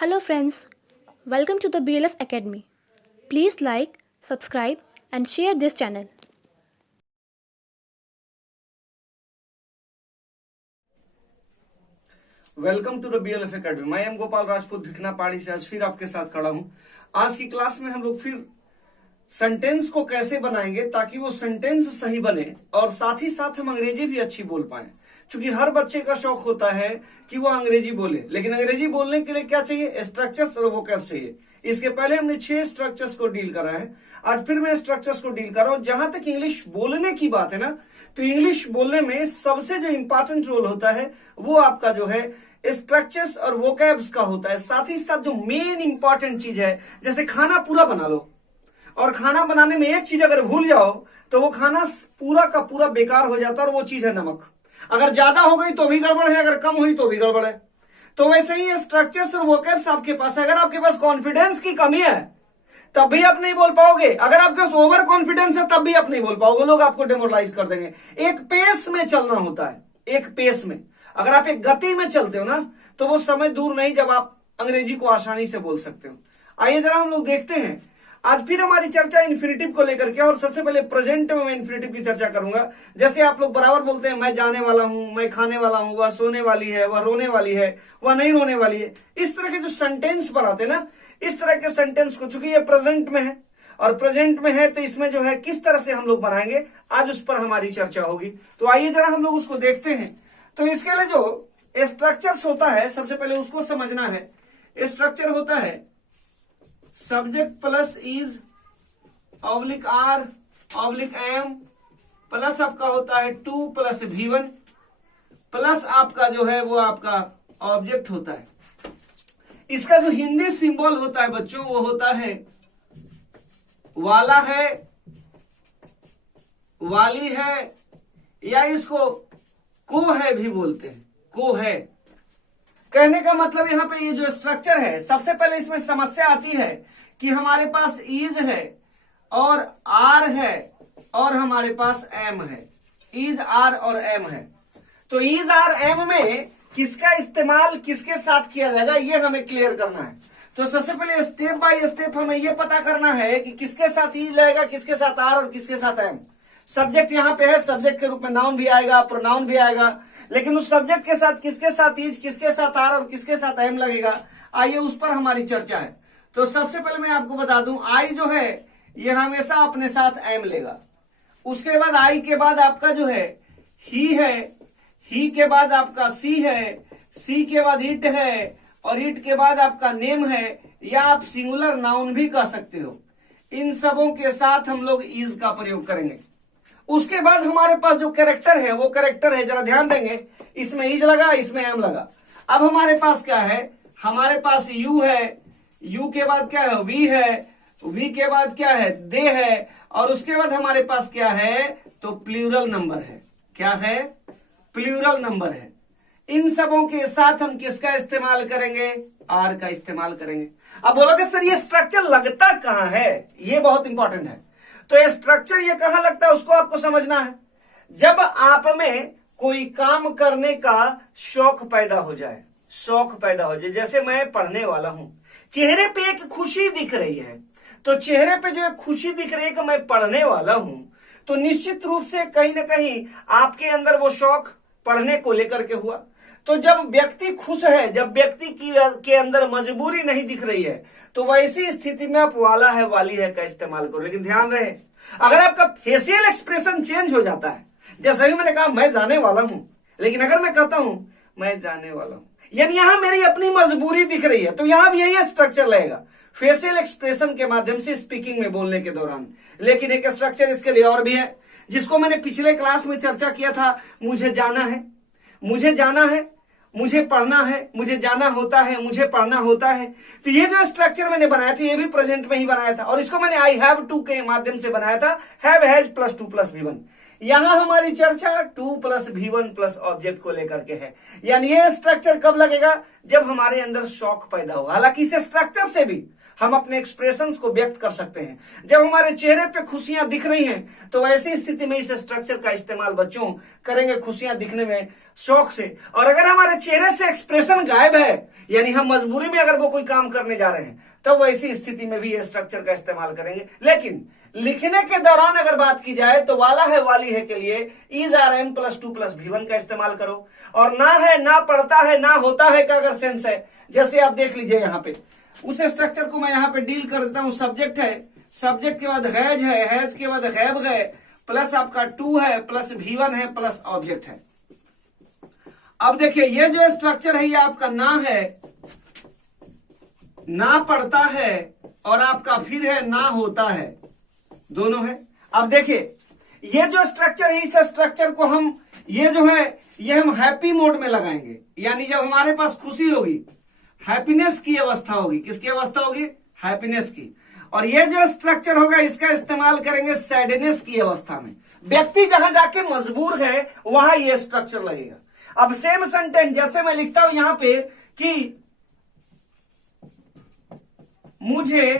Hello friends, welcome to the BLF Academy. Please like, subscribe and share this channel. Welcome to the BLF academy. मैं am Gopal Rajput Bhikhna Pahari से आज फिर आपके साथ खड़ा हूं। आज की क्लास में हम लोग फिर सेंटेंस को कैसे बनाएंगे ताकि वो सेंटेंस सही बने और साथ ही साथ हम अंग्रेजी भी अच्छी बोल पाए। क्योंकि हर बच्चे का शौक होता है कि वो अंग्रेजी बोले, लेकिन अंग्रेजी बोलने के लिए क्या चाहिए? स्ट्रक्चर्स और वोकैब चाहिए। इसके पहले हमने 6 स्ट्रक्चर्स को डील करा है, आज फिर मैं स्ट्रक्चर्स को डील कर रहा हूं। जहां तक इंग्लिश बोलने की बात है ना, तो इंग्लिश बोलने में सबसे जो इंपॉर्टेंट रोल होता है वो आपका जो है स्ट्रक्चर्स और वोकैब्स का होता है। साथ ही साथ जो मेन इंपॉर्टेंट चीज है, जैसे खाना पूरा बना लो और खाना बनाने में एक चीज अगर भूल जाओ तो वो खाना पूरा का पूरा बेकार हो जाता है, और वो चीज है नमक। अगर ज्यादा हो गई तो भी गड़बड़ है, अगर कम हुई तो भी गड़बड़ है। तो वैसे ही स्ट्रक्चर्स और वोकैब्स आपके पास है। अगर आपके पास कॉन्फिडेंस की कमी है तब भी आप नहीं बोल पाओगे, अगर आपके पास ओवर कॉन्फिडेंस है तब भी आप नहीं बोल पाओगे, लोग आपको डेमोरलाइज कर देंगे। एक पेस में चलना होता है, एक पेस में। अगर आप एक गति में चलते हो ना, तो वो समय दूर नहीं जब आप अंग्रेजी को आसानी से बोल सकते हो। आइए जरा हम लोग देखते हैं। आज फिर हमारी चर्चा इन्फिनिटिव को लेकर के, और सबसे पहले प्रेजेंट में मैं इन्फिनिटिव की चर्चा करूंगा। जैसे आप लोग बराबर बोलते हैं, मैं जाने वाला हूं, मैं खाने वाला हूं, वह सोने वाली है, वह रोने वाली है, वह नहीं रोने वाली है। इस तरह के जो सेंटेंस बनाते हैं ना, इस तरह के सेंटेंस को, चूंकि ये प्रेजेंट में है और प्रेजेंट में है तो इसमें जो है किस तरह से हम लोग बनाएंगे, आज उस पर हमारी चर्चा होगी। तो आइए जरा हम लोग उसको देखते हैं। तो इसके लिए जो स्ट्रक्चर्स होता है, सबसे पहले उसको समझना है। स्ट्रक्चर होता है subject plus is oblique are oblique am plus आपका होता है टू प्लस V1 प्लस आपका जो है वो आपका ऑब्जेक्ट होता है। इसका जो हिंदी सिंबल होता है बच्चों, वो होता है वाला है, वाली है, या इसको को है भी बोलते हैं, को है। कहने का मतलब यहां पे ये जो स्ट्रक्चर है, सबसे पहले इसमें समस्या आती है कि हमारे पास इज है और आर है और हमारे पास एम है। इज आर और एम है। तो इज आर एम में किसका इस्तेमाल किसके साथ किया जाएगा, ये हमें क्लियर करना है। तो सबसे पहले स्टेप बाय स्टेप हमें ये पता करना है कि किसके साथ इज लगेगा, किसके साथ आर और किसके साथ एम। सब्जेक्ट यहां पे है, सब्जेक्ट के रूप में नाउन भी आएगा, प्रोनाउन भी आएगा, लेकिन उस सब्जेक्ट के साथ किसके साथ इज, किसके साथ आर और किसके साथ एम लगेगा, आइए उस पर हमारी चर्चा है। तो सबसे पहले मैं आपको बता दूं, आई जो है ये हमेशा अपने साथ एम लेगा। उसके बाद आई के बाद आपका जो है ही है, ही के बाद आपका सी है, सी के बाद इट है, और इट के बाद आपका नेम है, या आप सिंगुलर नाउन भी कह सकते हो। इन सबों के साथ हम लोग इज का प्रयोग करेंगे। उसके बाद हमारे पास जो कैरेक्टर है वो कैरेक्टर है, जरा ध्यान देंगे, इसमें इज लगा, इसमें एम लगा। अब हमारे पास क्या है, हमारे पास यू है, यू के बाद क्या है, वी है, वी के बाद क्या है, दे है, और उसके बाद हमारे पास क्या है, तो प्लूरल नंबर है। क्या है? प्लूरल नंबर है। इन सबों के साथ हम किसका इस्तेमाल करेंगे? आर का इस्तेमाल करेंगे। अब बोलोगे सर ये स्ट्रक्चर लगता कहां है, ये बहुत इंपॉर्टेंट है। तो ये स्ट्रक्चर ये कहां लगता है उसको आपको समझना है। जब आप में कोई काम करने का शौक पैदा हो जाए, शौक पैदा हो जाए, जैसे मैं पढ़ने वाला हूं, चेहरे पे एक खुशी दिख रही है, तो चेहरे पे जो एक खुशी दिख रही है कि मैं पढ़ने वाला हूं, तो निश्चित रूप से कहीं ना कहीं आपके अंदर वो शौक पढ़ने को लेकर के हुआ। तो जब व्यक्ति खुश है, जब व्यक्ति के अंदर मजबूरी नहीं दिख रही है, तो वैसी स्थिति में आप वाला है, वाली है का इस्तेमाल करो। लेकिन ध्यान रहे, अगर आपका फेशियल एक्सप्रेशन चेंज हो जाता है, जैसे ही मैंने कहा मैं जाने वाला हूं, लेकिन अगर मैं कहता हूं मैं जाने वाला हूं, यानी यहां मेरी अपनी मजबूरी दिख रही है, तो यहां भी यही स्ट्रक्चर लगेगा, फेशियल एक्सप्रेशन के माध्यम से स्पीकिंग में बोलने के दौरान। लेकिन एक स्ट्रक्चर इसके लिए और भी है, जिसको मैंने पिछले क्लास में चर्चा किया था। मुझे जाना है, मुझे जाना है, मुझे पढ़ना है, मुझे जाना होता है, मुझे पढ़ना होता है। तो ये जो स्ट्रक्चर मैंने बनाया था, ये भी प्रेजेंट में ही बनाया था, और इसको मैंने आई हैव टू के माध्यम से बनाया था। Have, has plus to plus V1। यहां हमारी चर्चा two plus V1 plus object को लेकर के है। यानी ये स्ट्रक्चर कब लगेगा? जब हमारे अंदर शौक पैदा हो। हालांकि इस स्ट्रक्चर से भी हम अपने एक्सप्रेशंस को व्यक्त कर सकते हैं। जब हमारे चेहरे पे खुशियां दिख रही हैं तो ऐसी स्थिति में इस स्ट्रक्चर का इस्तेमाल बच्चों करेंगे खुशियां दिखने में शौक से। और अगर हमारे चेहरे से एक्सप्रेशन गायब है, यानी हम मजबूरी में अगर वो कोई काम करने जा रहे हैं, तब वो ऐसी स्थिति में भी ये स्ट्रक्चर का इस्तेमाल करेंगे। लेकिन लिखने के दौरान अगर बात की जाए तो वाला है वाली है के लिए is are am plus to plus भी1 का इस्तेमाल करो। और ना है, ना पढ़ता है, ना होता है का अगर सेंस है, जैसे आप देख लीजिए यहाँ पे उस स्ट्रक्चर को मैं यहाँ पे डील कर देता हूं। सब्जेक्ट है, सब्जेक्ट के बाद हैज है, हैज के बाद हैव गए, प्लस आपका टू है, प्लस भी1 है, प्लस ऑब्जेक्ट है। अब देखिए ये जो स्ट्रक्चर है ये आपका ना है, ना पढ़ता है, और आपका फिर है ना होता है, दोनों है। अब देखिए ये जो स्ट्रक्चर है, इस स्ट्रक्चर को हम ये जो है ये हम हैप्पी मोड में लगाएंगे, यानी जब हमारे पास खुशी होगी, हैप्पीनेस की अवस्था होगी। किसकी अवस्था होगी? हैप्पीनेस की। और ये जो स्ट्रक्चर होगा इसका इस्तेमाल करेंगे सैडनेस की अवस्था में। व्यक्ति जहां जाके मजबूर है वहां ये स्ट्रक्चर लगेगा। अब सेम सेंटेंस जैसे मैं लिखता हूं यहां पे कि मुझे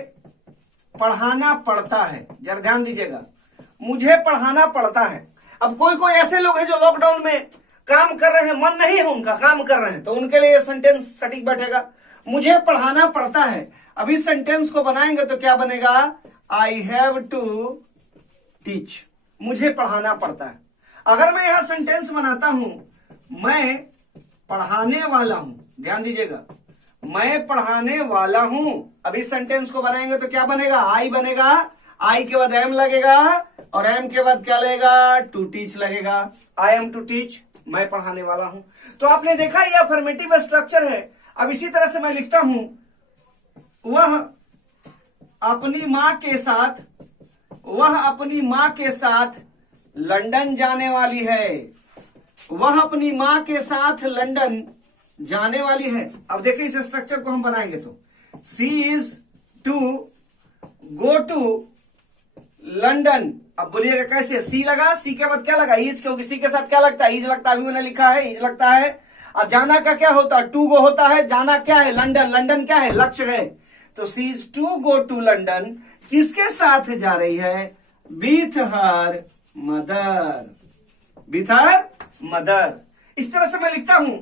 पढ़ाना पड़ता है, जरा ध्यान दीजिएगा, मुझे पढ़ाना पड़ता है। अब कोई कोई ऐसे लोग हैं जो लॉकडाउन में काम कर रहे हैं, मन नहीं है उनका, काम कर रहे हैं, तो उनके लिए सेंटेंस सटीक बैठेगा, मुझे पढ़ाना पड़ता है। अब इस सेंटेंस को बनाएंगे तो क्या बनेगा? आई हैव टू टीच, मुझे पढ़ाना पड़ता है। अगर मैं यहां सेंटेंस बनाता हूं, मैं पढ़ाने वाला हूं, ध्यान दीजिएगा, मैं पढ़ाने वाला हूं। अब इस सेंटेंस को बनाएंगे तो क्या बनेगा? आई बनेगा, आई के बाद एम लगेगा, और एम के बाद क्या लगेगा? टू टीच लगेगा। आई एम टू टीच, मैं पढ़ाने वाला हूं। तो आपने देखा ये अफर्मेटिव स्ट्रक्चर है। अब इसी तरह से मैं लिखता हूं, वह अपनी मां के साथ, वह अपनी मां के साथ लंदन जाने वाली है, वह अपनी मां के साथ लंदन जाने वाली है। अब देखिए इस स्ट्रक्चर को हम बनाएंगे तो she is to go to London. अब बोलिएगा कैसे? सी लगा, सी के बाद क्या लगा? इज, क्योंकि सी के साथ क्या लगता है? इज लगता है, अभी मैंने लिखा है इज लगता है। और जाना का क्या होता है? टू गो होता है। जाना क्या है? लंदन। लंदन क्या है? लक्ष्य है। तो she is to go to London किसके साथ जा रही है? With her mother, with her mother. इस तरह से मैं लिखता हूं,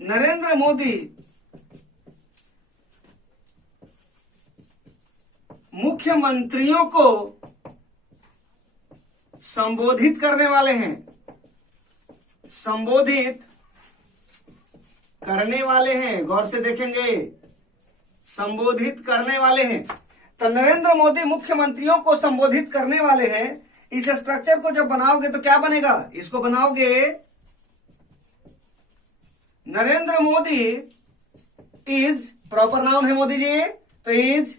नरेंद्र मोदी मुख्यमंत्रियों को संबोधित करने वाले हैं, संबोधित करने वाले हैं। गौर से देखेंगे, संबोधित करने वाले हैं। तो नरेंद्र मोदी मुख्यमंत्रियों को संबोधित करने वाले हैं। इस स्ट्रक्चर को जब बनाओगे तो क्या बनेगा? इसको बनाओगे, Narendra Modi is, proper noun है मोदी जी, तो इज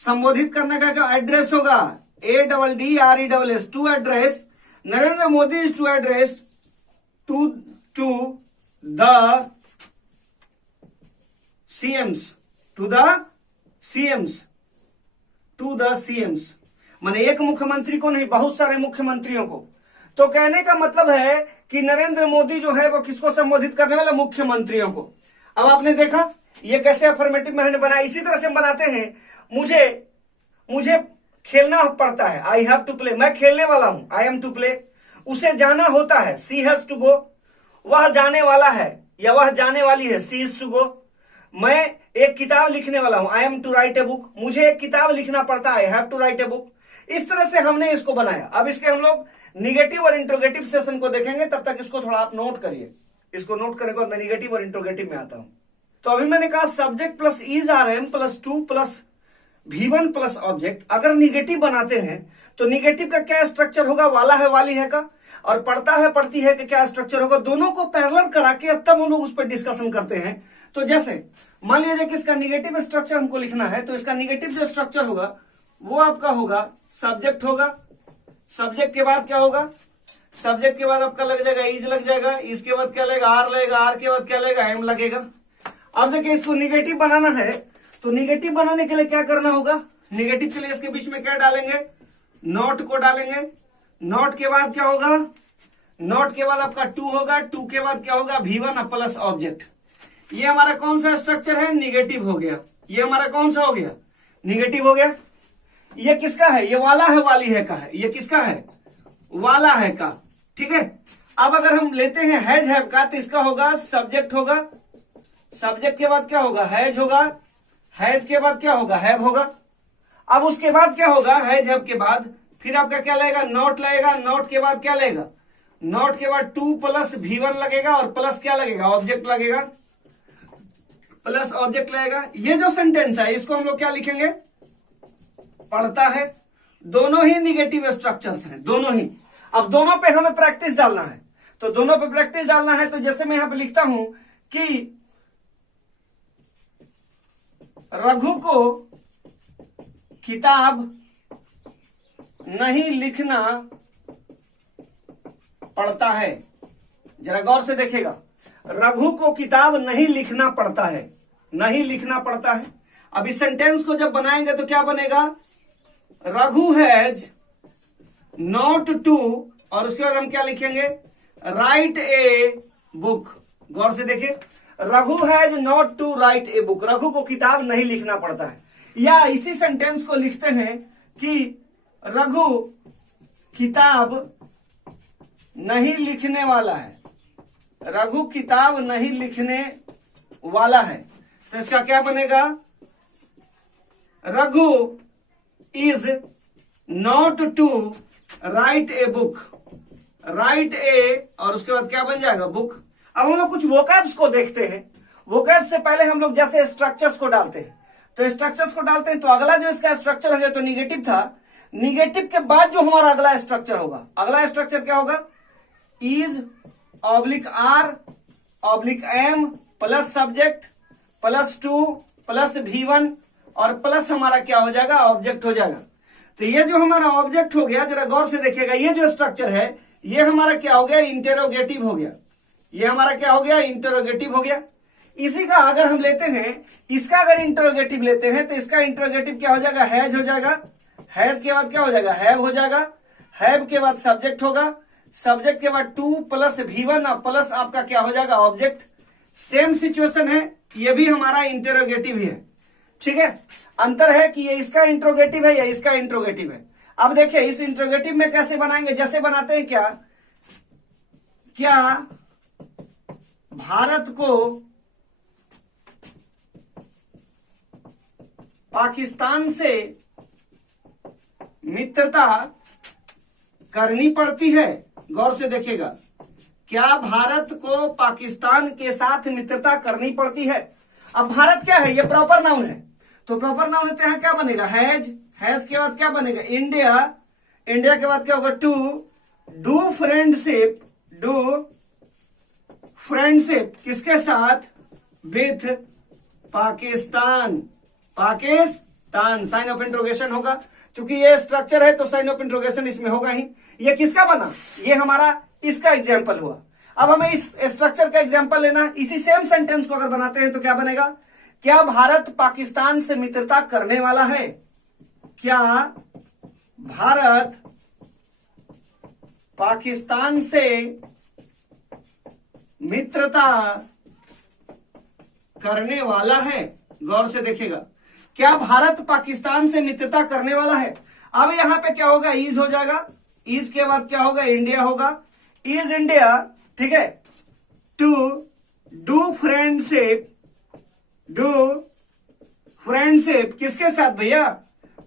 संबोधित करने का क्या एड्रेस होगा? ADDRESS, to address. Narendra Modi is to address to the CMs, to the CMs, माने एक मुख्यमंत्री को नहीं, बहुत सारे मुख्यमंत्रियों को। तो कहने का मतलब है कि नरेंद्र मोदी जो है वो किसको संबोधित करने वाला? मुख्यमंत्रियों को। अब आपने देखा ये कैसे अफर्मेटिव में हमने बनाया। इसी तरह से हम बनाते हैं, मुझे खेलना पड़ता है, आई हैव टू प्ले, मैं खेलने वाला हूं, आई एम टू प्ले। उसे जाना होता है, सी हैज टू गो। वह जाने वाला है या वह जाने वाली है, सी इज टू गो। मैं एक किताब लिखने वाला हूं, I am to write a book, मुझे एक किताब लिखना पड़ता है, I have to write a book. इस तरह से हमने इसको बनाया। अब इसके हम लोग निगेटिव और इंट्रोगेटिव सेशन को देखेंगे, तब तक इसको थोड़ा आप नोट करिए। इसको नोट करने के बाद मैं निगेटिव और इंट्रोगेटिव में आता हूं। तो अभी मैंने कहा subject plus is are am plus to plus भी1 प्लस ऑब्जेक्ट। अगर निगेटिव बनाते हैं तो निगेटिव का क्या स्ट्रक्चर होगा? वाला है वाली है का। और पढ़ता है पढ़ती है का क्या स्ट्रक्चर होगा? दोनों को पैरेलल करा के तब हम लोग उस पर डिस्कशन करते हैं। तो जैसे मान लीजिए कि इसका निगेटिव स्ट्रक्चर हमको लिखना है, तो इसका निगेटिव जो स्ट्रक्चर होगा वो आपका होगा सब्जेक्ट होगा। सब्जेक्ट के बाद क्या होगा? सब्जेक्ट के बाद आपका लग जाएगा इज, लग जाएगा। इसके बाद क्या लगेगा? आर लगेगा। आर के बाद क्या लगेगा? एम लगेगा। अब देखिए इसको निगेटिव बनाना है, तो निगेटिव बनाने के लिए क्या करना होगा? निगेटिव के लिए इसके बीच में क्या डालेंगे? नॉट को डालेंगे। नॉट के बाद क्या होगा? नॉट के बाद आपका टू होगा। टू के बाद क्या होगा? भी1 प्लस ऑब्जेक्ट। ये हमारा कौन सा स्ट्रक्चर है, निगेटिव हो गया। ये हमारा कौन सा हो गया, निगेटिव हो गया। ये किसका है, ये वाला है, वाली है का है, ये किसका है, वाला है का, ठीक है। अब अगर हम लेते हैं हैज हैव का, तो इसका होगा सब्जेक्ट होगा, सब्जेक्ट के बाद क्या होगा, हैज होगा, हैज के बाद क्या होगा, हैव होगा। अब उसके बाद क्या होगा, हैज हैव के बाद फिर आपका क्या लगेगा, नॉट लगेगा, नॉट के बाद क्या लगेगा, नॉट के बाद 2 प्लस V1 लगेगा और प्लस क्या लगेगा, ऑब्जेक्ट लगेगा, प्लस ऑब्जेक्ट लगेगा। ये जो सेंटेंस है इसको हम लोग क्या लिखेंगे, पढ़ता है। दोनों ही निगेटिव स्ट्रक्चर्स हैं, दोनों ही। अब दोनों पे हमें प्रैक्टिस डालना है, तो दोनों पे प्रैक्टिस डालना है। तो जैसे मैं यहां पे लिखता हूं कि रघु को किताब नहीं लिखना पड़ता है। जरा गौर से देखिएगा, रघु को किताब नहीं लिखना पड़ता है, नहीं लिखना पड़ता है। अब इस सेंटेंस को जब बनाएंगे तो क्या बनेगा, रघु हैज नॉट टू, और उसके बाद हम क्या लिखेंगे, राइट ए बुक। गौर से देखिए, Raghu has not to write a book, Raghu को किताब नहीं लिखना पड़ता है। या इसी सेंटेंस को लिखते हैं कि रघु किताब नहीं लिखने वाला है, रघु किताब नहीं लिखने वाला है। तो इसका क्या बनेगा, Raghu is not to write a book, write a, और उसके बाद क्या बन जाएगा, बुक। अब हम लोग कुछ वोकैब्स को देखते हैं। वोकैब्स से पहले हम लोग जैसे स्ट्रक्चर्स को डालते हैं, तो स्ट्रक्चर्स को डालते हैं, तो अगला जो इसका स्ट्रक्चर हो गया तो निगेटिव था। निगेटिव के बाद जो हमारा अगला स्ट्रक्चर होगा, अगला स्ट्रक्चर क्या होगा, is oblique are oblique am plus subject plus 2 plus V1 और प्लस हमारा क्या हो जाएगा, ऑब्जेक्ट हो जाएगा। तो ये जो हमारा ऑब्जेक्ट हो गया, जरा गौर से देखिएगा, ये जो स्ट्रक्चर है ये हमारा क्या हो गया, इंटेरोगेटिव हो गया। ये हमारा क्या हो गया, इंटेरोगेटिव हो गया। इसी का अगर हम लेते हैं, इसका अगर इंटेरोगेटिव लेते हैं तो इसका इंटेरोगेटिव क्या हो जाएगा, हैज हो जाएगा। हैज के बाद क्या हो जाएगा, हैव हो जाएगा। हैव के बाद सब्जेक्ट होगा, सब्जेक्ट के बाद 2 प्लस V1 और प्लस आपका क्या हो जाएगा, ऑब्जेक्ट। सेम सिचुएशन है, ये भी हमारा इंटेरोगेटिव ही है, ठीक है। अंतर है कि ये इसका इंट्रोगेटिव है या इसका इंट्रोगेटिव है। अब देखिए इस इंट्रोगेटिव में कैसे बनाएंगे, जैसे बनाते हैं क्या, क्या भारत को पाकिस्तान से मित्रता करनी पड़ती है। गौर से देखिएगा, क्या भारत को पाकिस्तान के साथ मित्रता करनी पड़ती है। अब भारत क्या है, ये प्रॉपर नाउन है, तो प्रॉपर नाउन है क्या बनेगा, हैज। हैज के बाद क्या बनेगा, इंडिया। इंडिया के बाद क्या होगा, to. Do friendship, do friendship किसके साथ, with Pakistan, Pakistan. Sign of interrogation होगा, चूंकि ये स्ट्रक्चर है तो साइन ऑफ इंट्रोगेशन इसमें होगा ही। ये किसका बना, ये हमारा इसका एग्जाम्पल हुआ। अब हमें इस स्ट्रक्चर का एग्जाम्पल लेना, इसी सेम सेंटेंस को अगर बनाते हैं तो क्या बनेगा, क्या भारत पाकिस्तान से मित्रता करने वाला है, क्या भारत पाकिस्तान से मित्रता करने वाला है। गौर से देखिएगा, क्या भारत पाकिस्तान से मित्रता करने वाला है। अब यहां पे क्या होगा, इज हो जाएगा। इज के बाद क्या होगा, इंडिया होगा। इज इंडिया, ठीक है। To do friendship, do friendship किसके साथ भैया,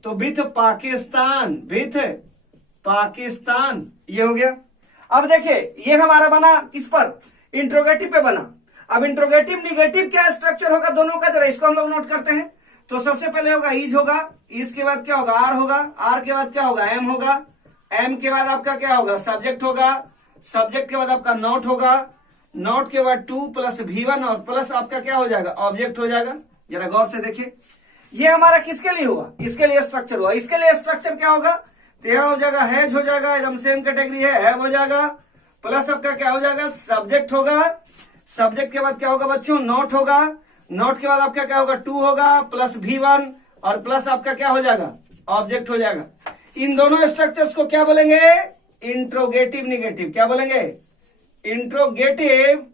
तो विथ पाकिस्तान, विथ पाकिस्तान, ये हो गया। अब देखिए ये हमारा बना किस पर, इंट्रोगेटिव पे बना। अब इंट्रोगेटिव निगेटिव क्या स्ट्रक्चर होगा दोनों का, जरा इसको हम लोग नोट करते हैं। तो सबसे पहले होगा इज होगा, इज के बाद क्या होगा, आर होगा, आर के बाद क्या होगा, एम होगा, एम के बाद आपका क्या होगा, सब्जेक्ट होगा, सब्जेक्ट के बाद आपका नॉट होगा, नॉट के बाद 2 प्लस V1 और प्लस आपका क्या हो जाएगा, ऑब्जेक्ट हो जाएगा। जरा गौर से देखिए, ये हमारा किसके लिए हुआ, इसके लिए स्ट्रक्चर हुआ। इसके लिए स्ट्रक्चर क्या होगा, तो यह हो जाएगा हैज हो जाएगा, एकदम सेम कैटेगरी है, हैव हो जाएगा, प्लस आपका क्या हो जाएगा, सब्जेक्ट होगा, सब्जेक्ट के बाद क्या होगा बच्चों, नॉट होगा, नॉट के बाद आपका क्या होगा, 2 होगा, प्लस V1 और प्लस आपका क्या हो जाएगा, ऑब्जेक्ट हो जाएगा। इन दोनों स्ट्रक्चर्स को क्या बोलेंगे, इंट्रोगेटिव निगेटिव। क्या बोलेंगे, इंट्रोगेटिव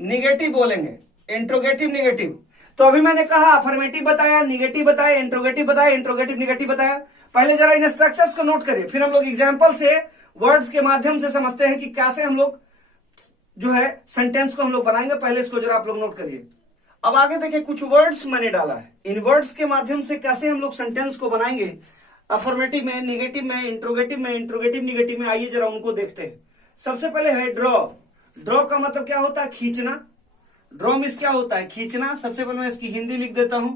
निगेटिव बोलेंगे, इंट्रोगेटिव निगेटिव। तो अभी मैंने कहा अफर्मेटिव बताया, निगेटिव बताया, इंट्रोगेटिव बताया, इंट्रोगेटिव निगेटिव बताया। पहले जरा इन स्ट्रक्चर्स को नोट करिए, फिर हम लोग एग्जाम्पल से वर्ड्स के माध्यम से समझते हैं कि कैसे हम लोग जो है सेंटेंस को हम लोग बनाएंगे। पहले इसको जरा आप लोग नोट करिए। अब आगे देखिए, कुछ वर्ड्स मैंने डाला है, इन वर्ड्स के माध्यम से कैसे हम लोग सेंटेंस को बनाएंगे अफर्मेटिव में, निगेटिव में, इंट्रोगेटिव में, इंट्रोगेटिव निगेटिव में। आइए जरा उनको देखते हैं। सबसे पहले है ड्रॉ। ड्रॉ का मतलब क्या होता है? खींचना। ड्रॉ मिस क्या होता है? खींचना। सबसे पहले मैं इसकी हिंदी लिख देता हूं,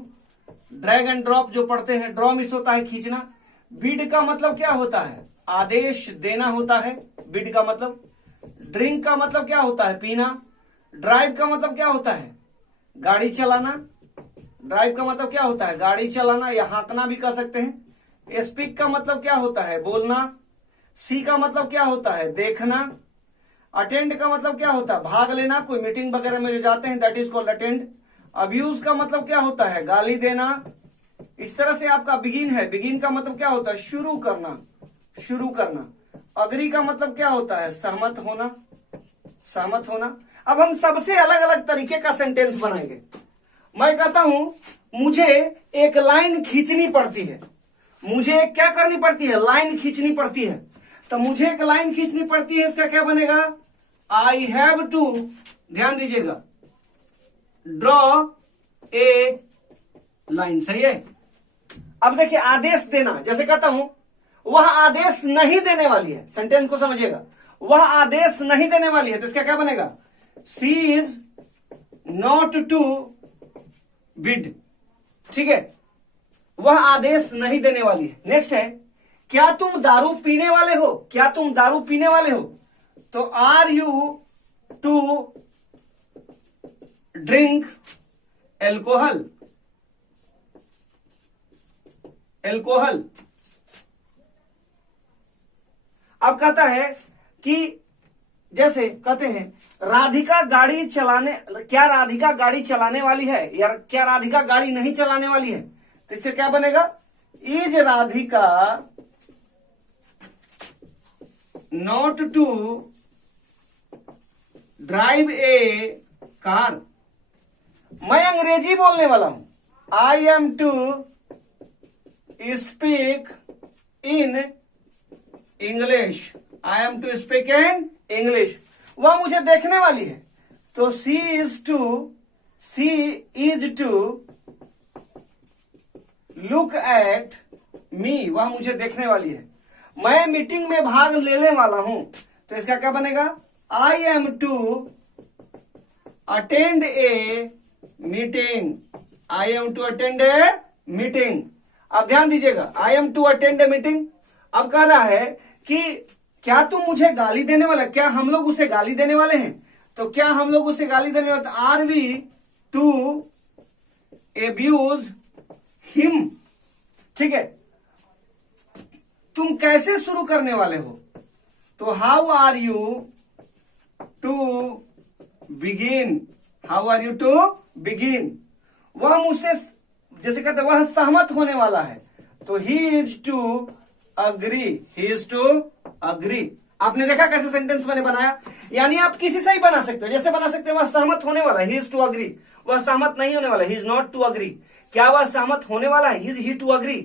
ड्रैग एंड ड्रॉप जो पढ़ते हैं, ड्रॉ मिस होता है खींचना। बिड का मतलब क्या होता है? आदेश देना होता है, बिड का मतलब। ड्रिंक का मतलब क्या होता है? पीना। ड्राइव का मतलब क्या होता है? गाड़ी चलाना। ड्राइव का मतलब क्या होता है? गाड़ी चलाना या हाँकना भी कह सकते हैं। स्पीक का मतलब क्या होता है? बोलना। सी का मतलब क्या होता है? देखना। अटेंड का मतलब क्या होता है? भाग लेना, कोई मीटिंग वगैरह में जो जाते हैं, that is called attend. Abuse का मतलब क्या होता है? गाली देना। इस तरह से आपका बिगिन है, बिगिन का मतलब क्या होता है? शुरू करना, शुरू करना। अग्री का मतलब क्या होता है? सहमत होना, सहमत होना। अब हम सबसे अलग अलग तरीके का सेंटेंस बनाएंगे। मैं कहता हूं मुझे एक लाइन खींचनी पड़ती है, मुझे क्या करनी पड़ती है? लाइन खींचनी पड़ती है। तो मुझे एक लाइन खींचनी पड़ती है, इसका क्या बनेगा? आई हैव टू, ध्यान दीजिएगा, ड्रॉ ए लाइन। सही है। अब देखिए, आदेश देना, जैसे कहता हूं वह आदेश नहीं देने वाली है, सेंटेंस को समझिएगा, वह आदेश नहीं देने वाली है, तो इसका क्या बनेगा? सी इज नॉट टू बिड। ठीक है, वह आदेश नहीं देने वाली है। नेक्स्ट है, क्या तुम दारू पीने वाले हो? क्या तुम दारू पीने वाले हो? तो are you to drink alcohol, alcohol. अब कहता है कि जैसे कहते हैं राधिका गाड़ी चलाने, क्या राधिका गाड़ी चलाने वाली है या क्या राधिका गाड़ी नहीं चलाने वाली है? तो इससे क्या बनेगा? Is Radhika not to drive a car. मैं अंग्रेजी बोलने वाला हूं, I am to speak in English, I am to speak in English. वह मुझे देखने वाली है, तो she is to look at me, वह मुझे देखने वाली है। मैं मीटिंग में भाग लेने वाला हूं, तो इसका क्या बनेगा? I am to attend a meeting, I am to attend a meeting. अब ध्यान दीजिएगा, I am to attend a meeting. अब कह रहा है कि क्या तुम मुझे गाली देने वाला? क्या हम लोग उसे गाली देने वाले हैं? तो क्या हम लोग उसे गाली देने वाले? Are we to abuse him. ठीक है, तुम कैसे शुरू करने वाले हो? तो how are you to begin, how are you to begin. वह मुझसे, जैसे कहते वह सहमत होने वाला है, तो he is to agree, he is to agree. आपने देखा कैसे सेंटेंस मैंने बनाया? यानी आप किसी से ही बना सकते हो। जैसे बना सकते हैं वह सहमत होने वाला है, ही इज टू अग्री। वह सहमत नहीं होने वाला, he is not to agree. क्या वह सहमत होने वाला है? Is he to agree.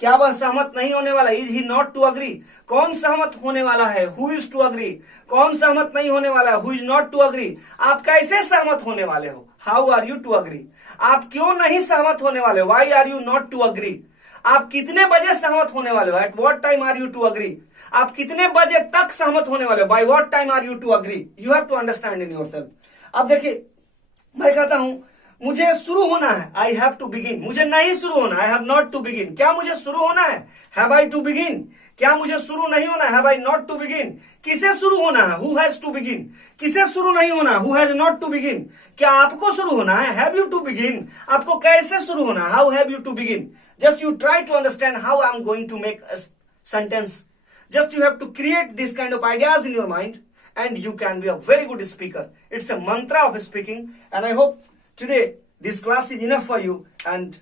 क्या वह सहमत नहीं होने वाला? Is he not to agree. कौन सहमत होने वाला है? Who is to agree. कौन सहमत नहीं होने वाला है? Who is not to agree. आप कैसे सहमत होने वाले हो? How are you to agree. आप क्यों नहीं सहमत होने वाले हो? Why are you not to agree. आप कितने बजे सहमत होने वाले हो? At what time are you to agree. आप कितने बजे तक सहमत होने वाले हो? By what time are you to agree. You have to understand in yourself. अब देखिए, मैं कहता हूं मुझे शुरू होना है, आई हैव टू बिगिन। मुझे नहीं शुरू होना, I have not to begin. क्या मुझे शुरू होना है? Have I to begin. क्या मुझे शुरू नहीं होना है? Have I not to begin. किसे शुरू होना है? Who has to begin. किसे शुरू नहीं होना? Who has not to begin. क्या आपको शुरू होना है? Have you to begin. आपको कैसे शुरू होना है? How have you to begin. Just you try to understand how I am going to make a sentence. Just you have to create this kind of ideas in your mind and you can be a very good speaker. It's a mantra of speaking, and I hope today this class is enough for you, and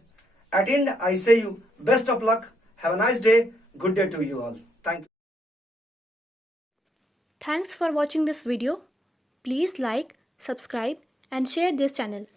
at end I say you best of luck. Have a nice day. Good day to you all. Thank you. Thanks for watching this video. Please like, subscribe and share this channel.